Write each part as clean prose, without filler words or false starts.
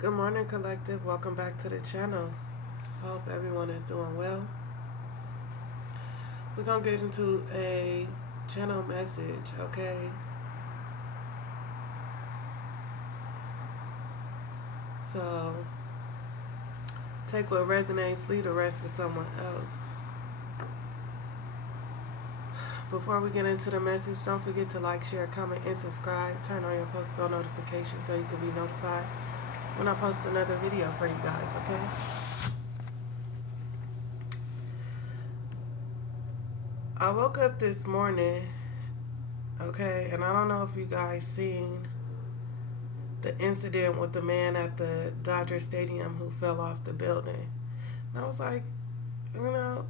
Good morning, collective. Welcome back to the channel. Hope everyone is doing well. We're going to get into a channel message, okay? So, take what resonates, leave the rest for someone else. Before we get into the message, don't forget to like, share, comment, and subscribe. Turn on your post bell notifications so you can be notified when I post another video for you guys, okay? I woke up this morning, okay, and I don't know if you guys seen the incident with the man at the Dodger Stadium who fell off the building. And I was like, oh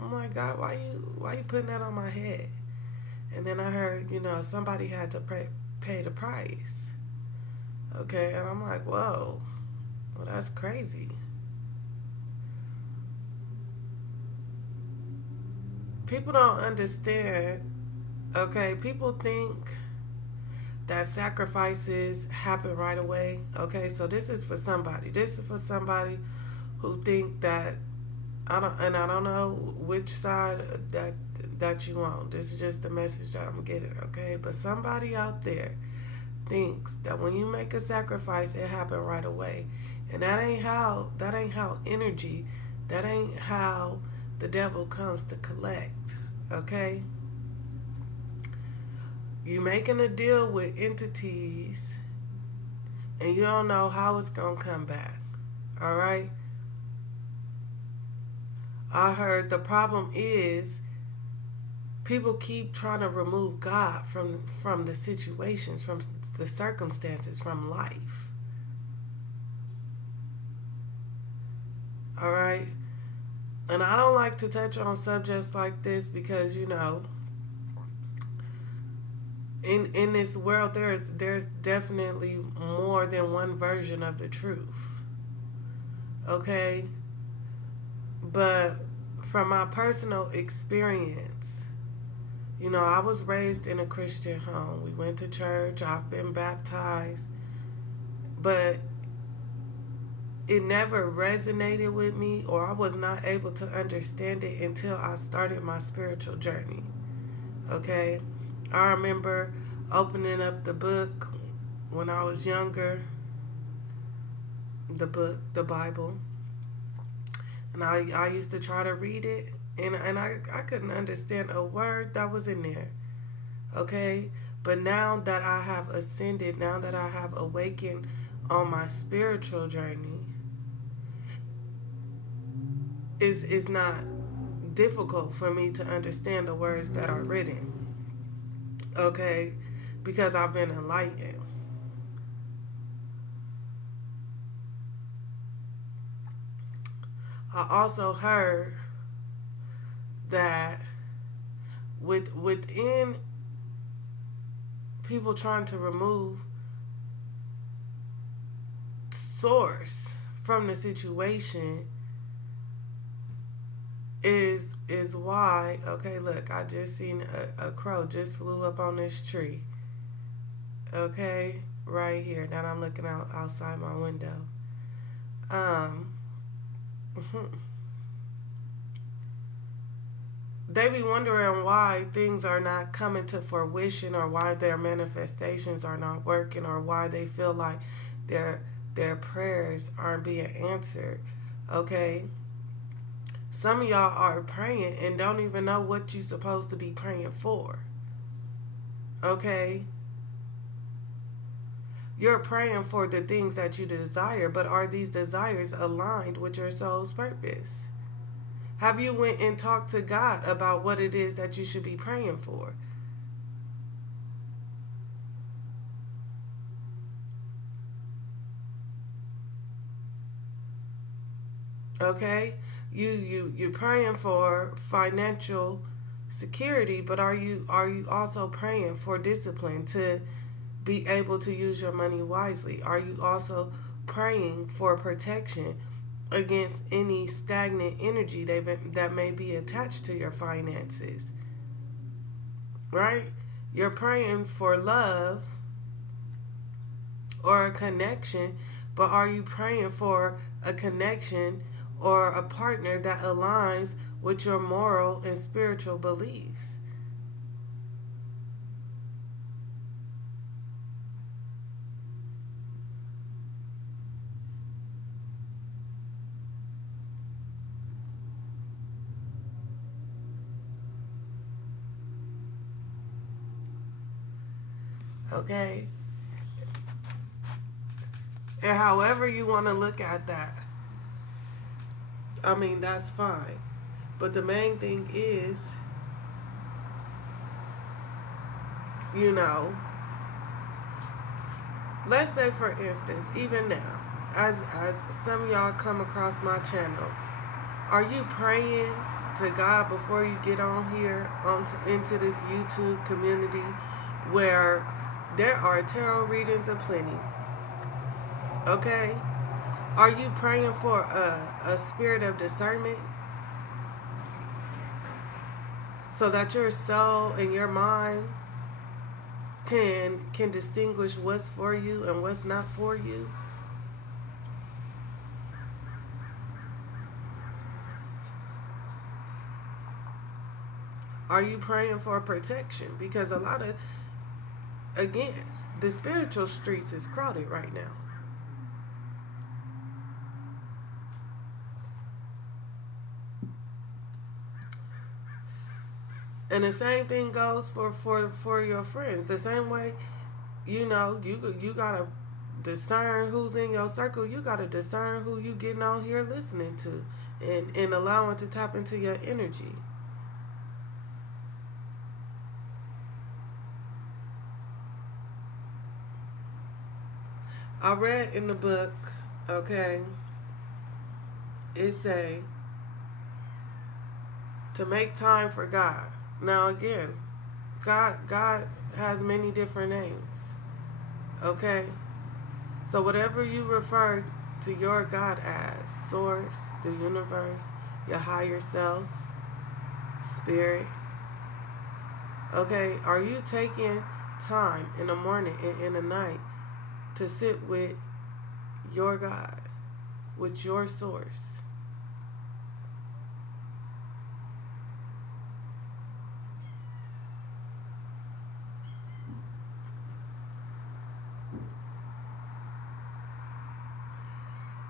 my God, why you putting that on my head? And then I heard, somebody had to pay the price. Okay, and I'm like, whoa, well, that's crazy. People don't understand, okay? People think that sacrifices happen right away. Okay, so this is for somebody. This is for somebody who think that I don't know which side that you on. This is just the message that I'm getting. Okay, but somebody out there thinks that when you make a sacrifice, it happen right away, and that ain't how. That ain't how energy. That ain't how the devil comes to collect. Okay. You making a deal with entities and you don't know how it's going to come back. All right? I heard the problem is people keep trying to remove God from the situations, from the circumstances, from life. All right? And I don't like to touch on subjects like this because, in this world there's definitely more than one version of the truth. Okay? But from my personal experience, I was raised in a Christian home. We went to church. I've been baptized. But it never resonated with me, or I was not able to understand it until I started my spiritual journey. Okay? I remember opening up the book when I was younger, the book, the Bible, and I used to try to read it, and I couldn't understand a word that was in there, okay? But now that I have ascended, now that I have awakened on my spiritual journey, it's not difficult for me to understand the words that are written. Okay, because I've been enlightened. I also heard that within people trying to remove source from the situation is why. Okay, look, I just seen a crow just flew up on this tree. Okay, right here that I'm looking outside my window. They be wondering why things are not coming to fruition, or why their manifestations are not working, or why they feel like their prayers aren't being answered. Okay, some of y'all are praying and don't even know what you're supposed to be praying for. Okay, you're praying for the things that you desire, but are these desires aligned with your soul's purpose? Have you went and talked to God about what it is that you should be praying for? Okay? You're praying for financial security, but are you also praying for discipline to be able to use your money wisely? Are you also praying for protection against any stagnant energy that may be attached to your finances? Right? You're praying for love or a connection, but are you praying for a connection or a partner that aligns with your moral and spiritual beliefs? Okay? And however you want to look at that, I mean, that's fine. But the main thing is, you know, let's say for instance, even now, as some of y'all come across my channel, are you praying to God before you get on here into this YouTube community where there are tarot readings aplenty? Okay? Are you praying for a spirit of discernment so that your soul and your mind can distinguish what's for you and what's not for you? Are you praying for protection? Because a lot of, again, the spiritual streets is crowded right now. And the same thing goes for your friends. The same way, you know, you gotta discern who's in your circle. You gotta discern who you getting on here listening to, and allowing to tap into your energy. I read in the book, okay, it say to make time for God. Now again, God has many different names. Okay? So whatever you refer to your God as, source, the universe, your higher self, spirit, okay, are you taking time in the morning and in the night to sit with your God, with your source?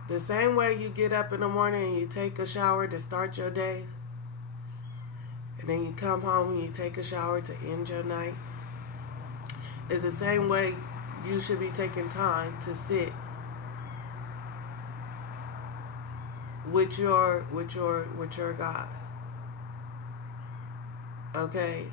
The same way you get up in the morning and you take a shower to start your day, and then you come home and you take a shower to end your night, is the same way you should be taking time to sit with your God. Okay?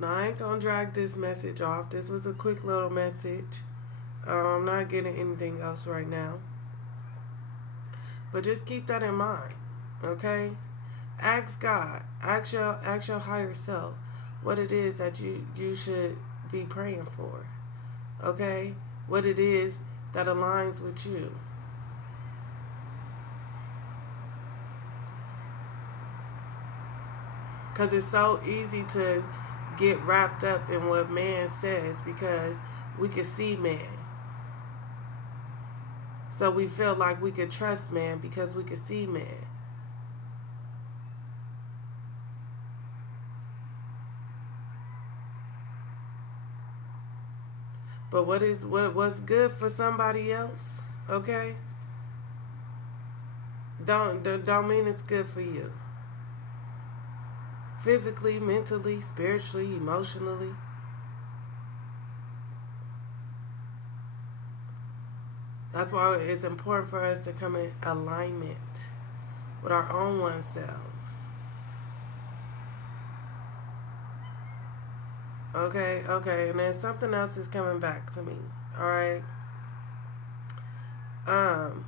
Now, I ain't gonna drag this message off. This was a quick little message. I'm not getting anything else right now. But just keep that in mind, okay? Ask God, ask your higher self what it is that you should be praying for, okay? What it is that aligns with you. Because it's so easy to get wrapped up in what man says because we can see man. So we feel like we could trust man because we could see man. But what's good for somebody else, okay? Don't mean it's good for you. Physically, mentally, spiritually, emotionally. That's why it's important for us to come in alignment with our own oneselves. Okay, and then something else is coming back to me. All right. Um.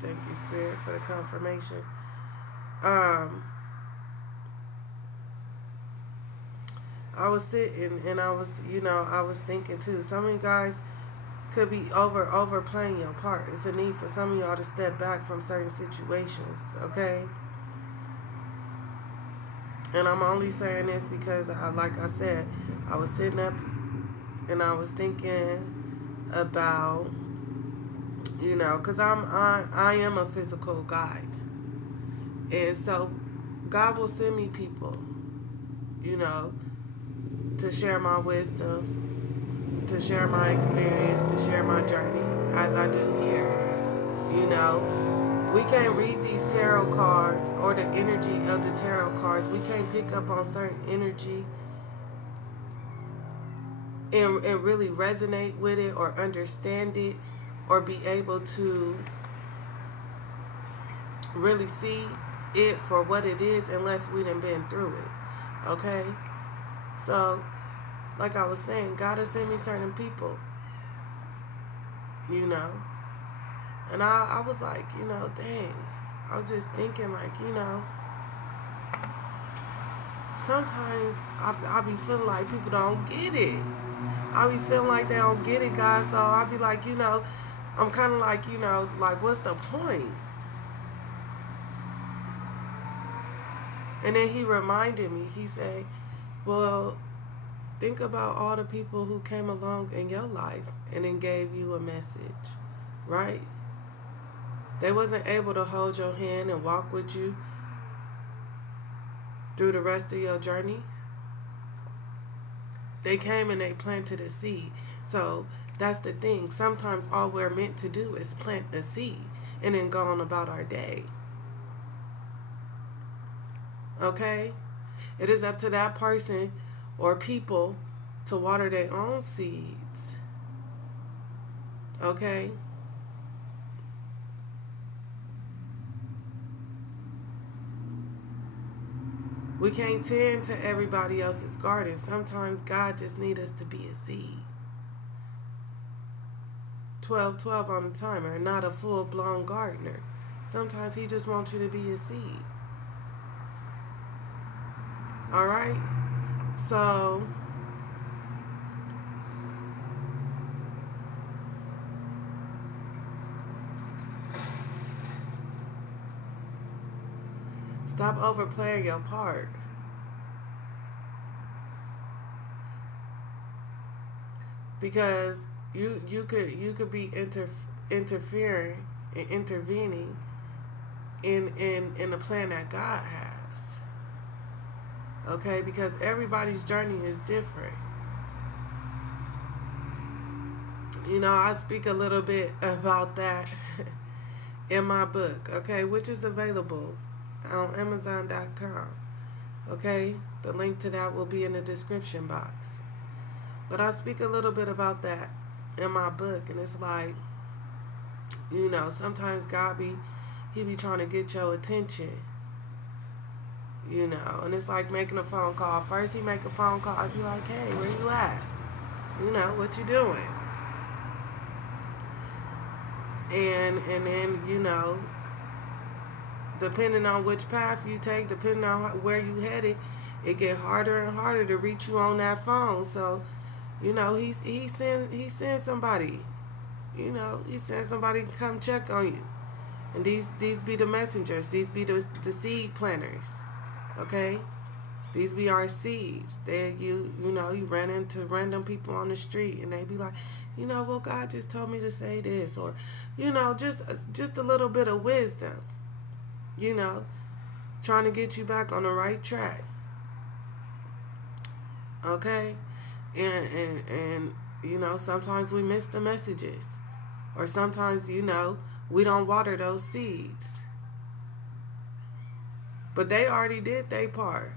Thank you, Spirit, for the confirmation. Um. I was sitting and I was thinking too. Some of you guys could be overplaying your part. It's a need for some of y'all to step back from certain situations, okay? And I'm only saying this because, like I said, I was sitting up and I was thinking about, because I am a physical guide, and so God will send me people, you know, to share my wisdom, to share my experience, to share my journey, as I do here. We can't read these tarot cards or the energy of the tarot cards. We can't pick up on certain energy and really resonate with it or understand it or be able to really see it for what it is unless we done been through it. Okay? So, like I was saying, God has sent me certain people, And I was like, dang. I was just thinking, like, sometimes I be feeling like people don't get it. I be feeling like they don't get it, guys. So I be like, I'm kind of like, like, what's the point? And then he reminded me, he said, well, think about all the people who came along in your life and then gave you a message, right? They wasn't able to hold your hand and walk with you through the rest of your journey. They came and they planted a seed. So that's the thing. Sometimes all we're meant to do is plant the seed and then go on about our day. Okay? It is up to that person or people to water their own seeds. Okay? We can't tend to everybody else's garden. Sometimes God just needs us to be a seed. 12-12 on the timer, not a full-blown gardener. Sometimes he just wants you to be a seed. All right? So, stop overplaying your part. Because you could be interfering and intervening in the plan that God has. Okay, because everybody's journey is different. I speak a little bit about that in my book, okay, which is available on Amazon.com. Okay, the link to that will be in the description box. But I speak a little bit about that in my book, and it's like, sometimes God he be trying to get your attention. And it's like making a phone call. First he make a phone call, I'd be like, hey, where you at? What you doing? And then, depending on which path you take, depending on where you headed, it get harder and harder to reach you on that phone. So, he sends somebody. He sends somebody to come check on you. And these be the messengers. These be the seed planters. Okay? These be our seeds. You run into random people on the street and they be like, well, God just told me to say this, or, just a little bit of wisdom, trying to get you back on the right track. Okay? And sometimes we miss the messages, or sometimes, we don't water those seeds. But they already did their part,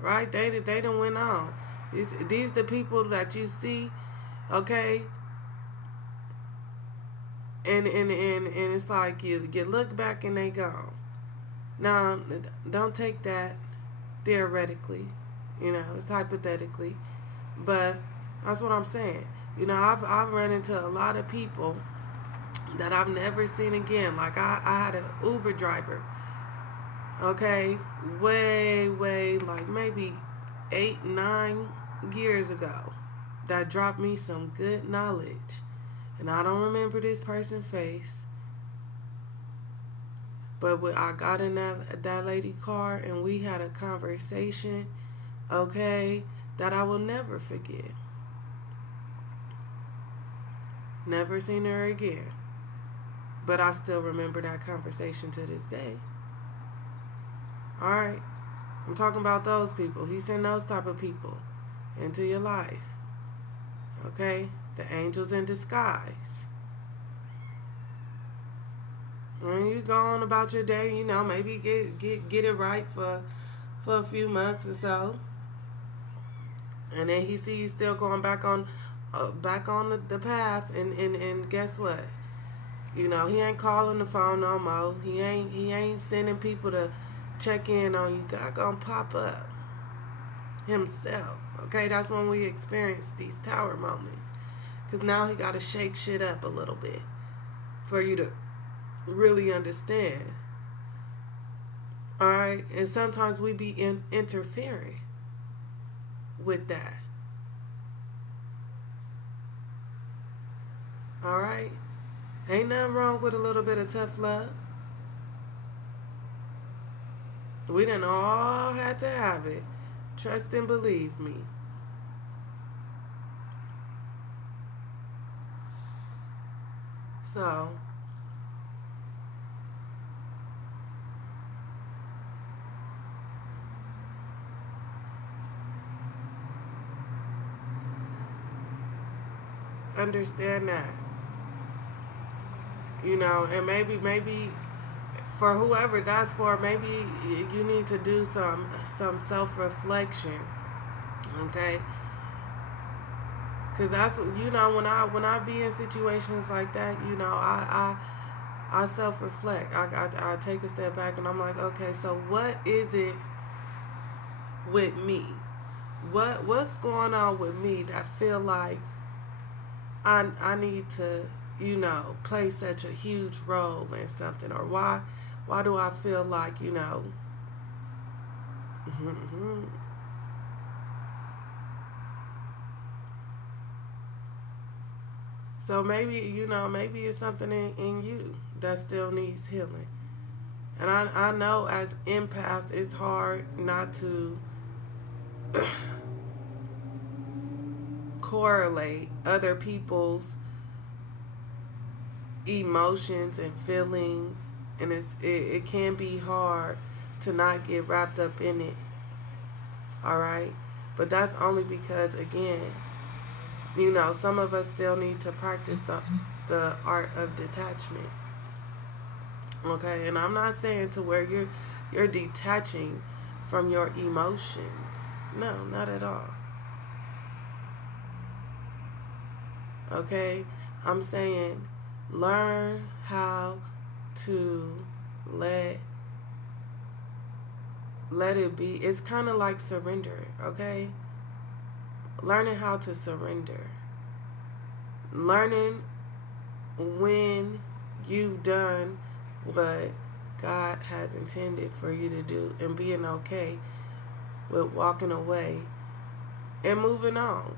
right? They done went on. These the people that you see, okay? And it's like you look back and they gone. Now, don't take that theoretically, it's hypothetically, but that's what I'm saying. I've run into a lot of people that I've never seen again. Like I had an Uber driver, okay, way, like maybe 8-9 years ago, that dropped me some good knowledge. and I don't remember this person's face, but I got in that lady car and we had a conversation, okay, that I will never forget. Never seen her again. But I still remember that conversation to this day. Alright? I'm talking about those people. He sent those type of people into your life. Okay? The angels in disguise. When you go on about your day, you know, maybe get it right for a few months or so. And then he see you still going back on the path, and guess what? You know, he ain't calling the phone no more. He ain't sending people to check in on you. God gonna pop up himself. Okay, that's when we experience these tower moments. Because now he got to shake shit up a little bit for you to really understand. Alright? And sometimes we be interfering with that. Alright? Ain't nothing wrong with a little bit of tough love. We done all had to have it. Trust and believe me. So, understand that. You know, and maybe for whoever that's for, maybe you need to do some self-reflection. Okay? Because that's, you know, when I be in situations like that, you know, I self-reflect. I take a step back and I'm like, okay, so what is it with me? What's going on with me that feel like I need to, you know, play such a huge role in something? Or why do I feel like, you know, so maybe, you know, maybe it's something in you that still needs healing. And I know as empaths, it's hard not to correlate other people's emotions and feelings, and it can be hard to not get wrapped up in it. Alright? But that's only because, again, you know, some of us still need to practice the art of detachment. Okay? And I'm not saying to where you're detaching from your emotions. No, not at all. Okay? I'm saying learn how to let it be. It's kind of like surrendering, okay? Learning how to surrender. Learning when you've done what God has intended for you to do, and being okay with walking away and moving on.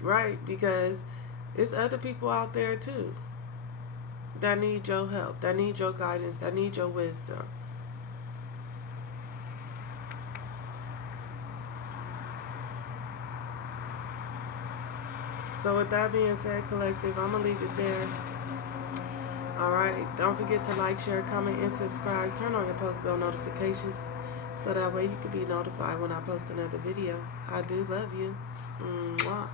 Right? Because it's other people out there too that need your help, that need your guidance, that need your wisdom. So with that being said, collective, I'm going to leave it there. Alright, don't forget to like, share, comment, and subscribe. Turn on your post bell notifications so that way you can be notified when I post another video. I do love you. Mwah.